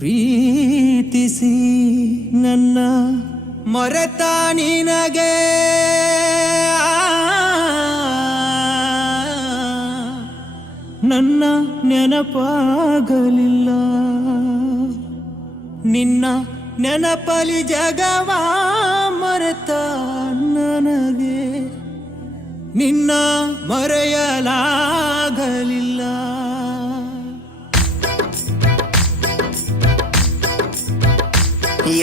ಪ್ರೀತಿಸಿ ನನ್ನ ಮರೆತ ನಿನಗೆ ನನ್ನ ನೆನಪಾಗಲಿಲ್ಲ. ನಿನ್ನ ನೆನಪಲಿ ಜಗವ ಮರೆತ ನನಗೆ ನಿನ್ನ ಮರೆಯಲಾಗಲಿಲ್ಲ.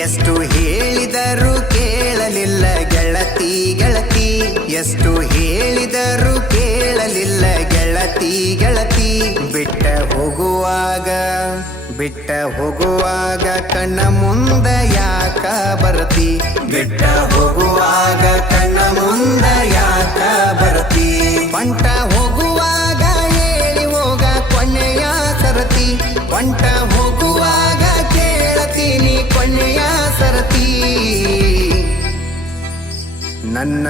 ಎಷ್ಟು ಹೇಳಿದರೂ ಕೇಳಲಿಲ್ಲ ಗೆಳತಿ ಗೆಳತಿ, ಎಷ್ಟು ಹೇಳಿದರೂ ಕೇಳಲಿಲ್ಲ ಗೆಳತಿ ಗೆಳತಿ. ಬಿಟ್ಟ ಹೋಗುವಾಗ ಕಣ್ಣ ಮುಂದ ಯಾಕ ಬರ್ತಿ, ಬಿಟ್ಟ ಹೋಗುವಾಗ ಕಣ್ಣ ಮುಂದ ಯಾಕ ಬರ್ತಿ. ಬಂಟ ಹೋಗುವಾಗ ಹೇಳಿ ಹೋಗ ಕೊನೆಯ ಸರತಿ, ಬಂಟ ಹೋಗುವಾಗ ಕೇಳತೀನಿ ಕೊನೆಯ ಸರತಿ. ನನ್ನ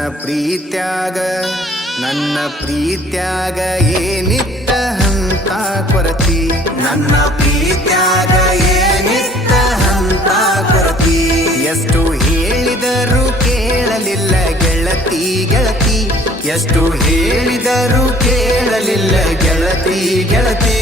ಪ್ರೀತ್ಯಾಗ ಏನಿತ್ತ ಹಂತ ಕೊರತಿ, ನನ್ನ ಪ್ರೀತ್ಯಾಗ ಏನಿತ್ತ ಹಂತ ಕೊರತಿ. ಎಷ್ಟು ಹೇಳಿದರೂ ಕೇಳಲಿಲ್ಲ ಗೆಳತಿ ಗೆಳತಿ, ಎಷ್ಟು ಹೇಳಿದರೂ ಕೇಳಲಿಲ್ಲ ಗೆಳತಿ ಗೆಳತಿ.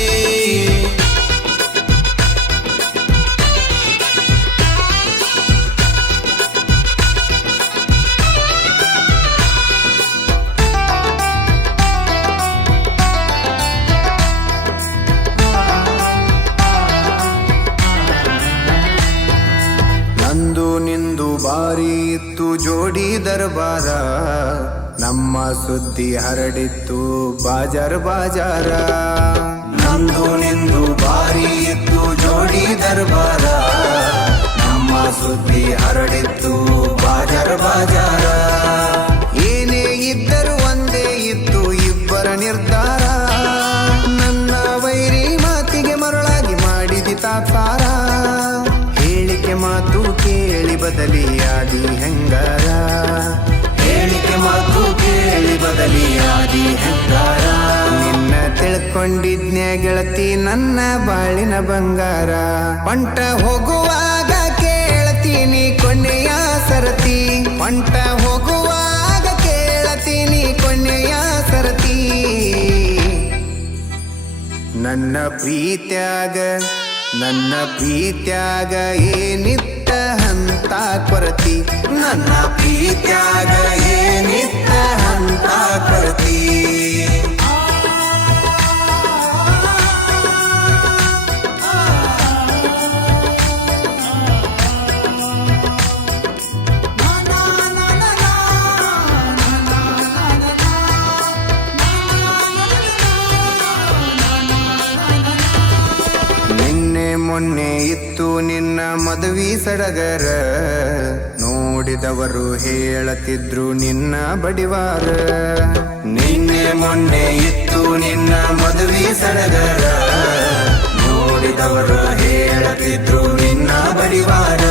ನಂದು ನಿಂದು ಬಾರಿ ಇತ್ತು ಜೋಡಿ ದರ್ಬಾರ, ನಮ್ಮ ಸುದ್ದಿ ಹರಡಿತ್ತು ಬಾಜಾರ ಬಾಜಾರ. ನಂದು ನಿಂದು ಬಾರಿ ಇತ್ತು ಜೋಡಿ ದರ್ಬಾರ, ನಮ್ಮ ಸುದ್ದಿ ಹರಡಿತ್ತು ಬಾಜಾರ ಬಾಜಾರ. ಏನೇ ಇದ್ದರೂ ಒಂದೇ ಇತ್ತು ಇಬ್ಬರ ನಿರ್ಧಾರ, ನನ್ನ ವೈರಿ ಮಾತಿಗೆ ಮರಳಾಗಿ ಮಾಡಿದಿ ತಾತ್ಸಾರ. ಹೇಳಿಕೆ ಮಾತು ಕೇಳಿ ಬದಲಿಯಾದಿ ಹೆಂಗಾರ, ಹೇಳಿಕೆ ಮಾತು ಕೇಳಿ ಬದಲಿಯಾದಿ ಹೆಂಗಾರ. ನಿನ್ನ ತಿಳ್ಕೊಂಡಿದ್ನ್ಯ ಗೆಳತಿ ನನ್ನ ಬಾಳಿನ ಬಂಗಾರ, ಪಂಟ ಹೋಗುವಾಗ ಕೇಳ್ತೀನಿ ಕೊನೆಯ ಸರತಿ, ಪಂಟ ಹೋಗುವಾಗ ಕೇಳ್ತೀನಿ ಕೊನೆಯ ಸರತಿ. ನನ್ನ ಪ್ರೀತ್ಯಾಗ ಏನಿತ್ತ ಹಂತ ಕೊರತಿ, ನನ್ನ ಪ್ರೀತ್ಯಾಗ ಏನಿತ್ತ ಹಂತ ಕೊರತಿ. ಮೊನ್ನೆ ಇತ್ತು ನಿನ್ನ ಮದುವೆ ಸಡಗರ, ನೋಡಿದವರು ಹೇಳತಿದ್ರು ನಿನ್ನ ಬಡಿವಾರ. ನಿನ್ನೆ ಮೊನ್ನೆ ಇತ್ತು ನಿನ್ನ ಮದುವೆ ಸಡಗರ, ನೋಡಿದವರು ಹೇಳತಿದ್ರು ನಿನ್ನ ಬಡಿವಾರ.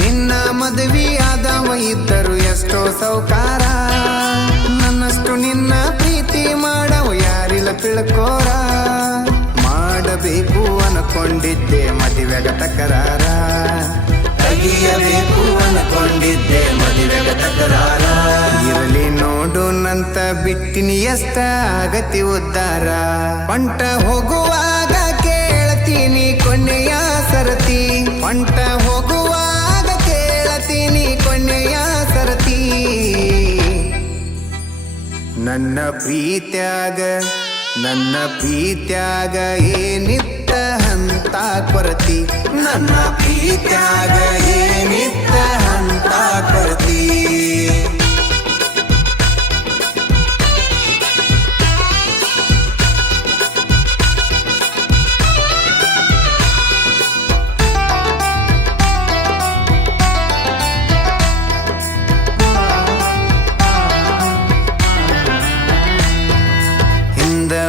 ನಿನ್ನ ಮದುವೆ ಆದವ ಇದ್ದರು ಎಷ್ಟೋ ಸೌಕಾರ, ನನ್ನಷ್ಟು ನಿನ್ನ ಪ್ರೀತಿ ಮಾಡವ ಯಾರಿಲ್ಲ ತಿಳ್ಕೋರ. ಮಾಡಬೇಕು ಅನ್ಕೊಂಡಿದ್ದೆ ಮದುವೆಗ ತಕರಾರ, ತೆಗಿಯಬೇಕು ಅನ್ಕೊಂಡಿದ್ದೆ ಮದುವೆಗ ತಕರಾರ. ಇರಲಿ ನೋಡು ನಂತ ಬಿಟ್ಟಿನಿ ಎಷ್ಟ ಆಗತಿ ಉದ್ದಾರ, ಪಂಟ ಹೋಗುವಾಗ ಕೇಳ್ತೀನಿ ಕೊನೆಯ ಸರತಿ, ಪಂಟ ಹೋಗುವಾಗ ಕೇಳ್ತೀನಿ ಕೊನೆಯ ಸರತಿ. ನನ್ನ ಪ್ರೀತ್ಯಾಗ ಏನಿತ್ತ ಹಂತ ಕೊರತಿ, ನನ್ನ ಪ್ರೀತ್ಯಾಗ ಏನಿತ್ತ ಹಂತ ಕೊರತಿ.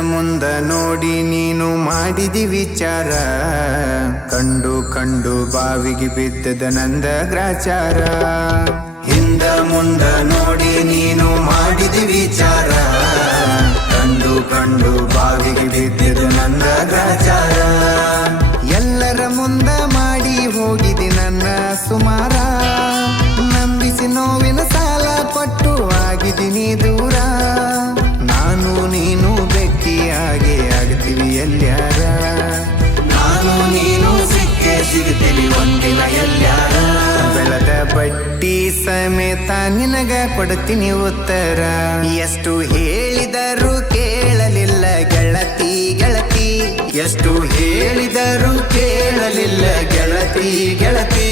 ಮುಂದ ನೋಡಿ ನೀನು ಮಾಡಿದಿ ವಿಚಾರ, ಕಂಡು ಬಾವಿಗೆ ಬಿದ್ದದ ನಂದ ಗ್ರಾಚಾರ. ಹಿಂದ ಮುಂದ ನೋಡಿ ನೀನು ಮಾಡಿದಿ ವಿಚಾರ, ಕಂಡು ಬಾವಿಗೆ ಬಿದ್ದದ ನಂದ ಗ್ರಾಚಾರ. ಎಲ್ಲರ ಮುಂದ ಮಾಡಿ ಹೋಗಿದಿ ನನ್ನ ಸುಮಾರ ನಂಬಿಸಿ ನೋವಿನ ಸಾಲ ಕೊಟ್ಟು ಆಗಿದ್ದೀನಿ ದೂರ ನಾನು ನೀನು ಬೆಕ್ಕಿಯಾಗೆ ಆಗ್ತೀವಿ ಎಲ್ಲ್ಯಾರ ನಾನು ನೀನು ಸಿಕ್ಕೇ ಸಿಗ್ತೀವಿ ಒಂದಿನ ಎಲ್ಲ್ಯಾರ ಬೆಳೆದ ಬಡ್ಡಿ ಸಮೇತ ನಿನಗ ಕೊಡ್ತೀನಿ ಉತ್ತರ ಎಷ್ಟು ಹೇಳಿದರೂ ಕೇಳಲಿಲ್ಲ ಗೆಳತಿ ಗೆಳತಿ ಎಷ್ಟು ಹೇಳಿದರೂ ಕೇಳಲಿಲ್ಲ ಗೆಳತಿ ಗೆಳತಿ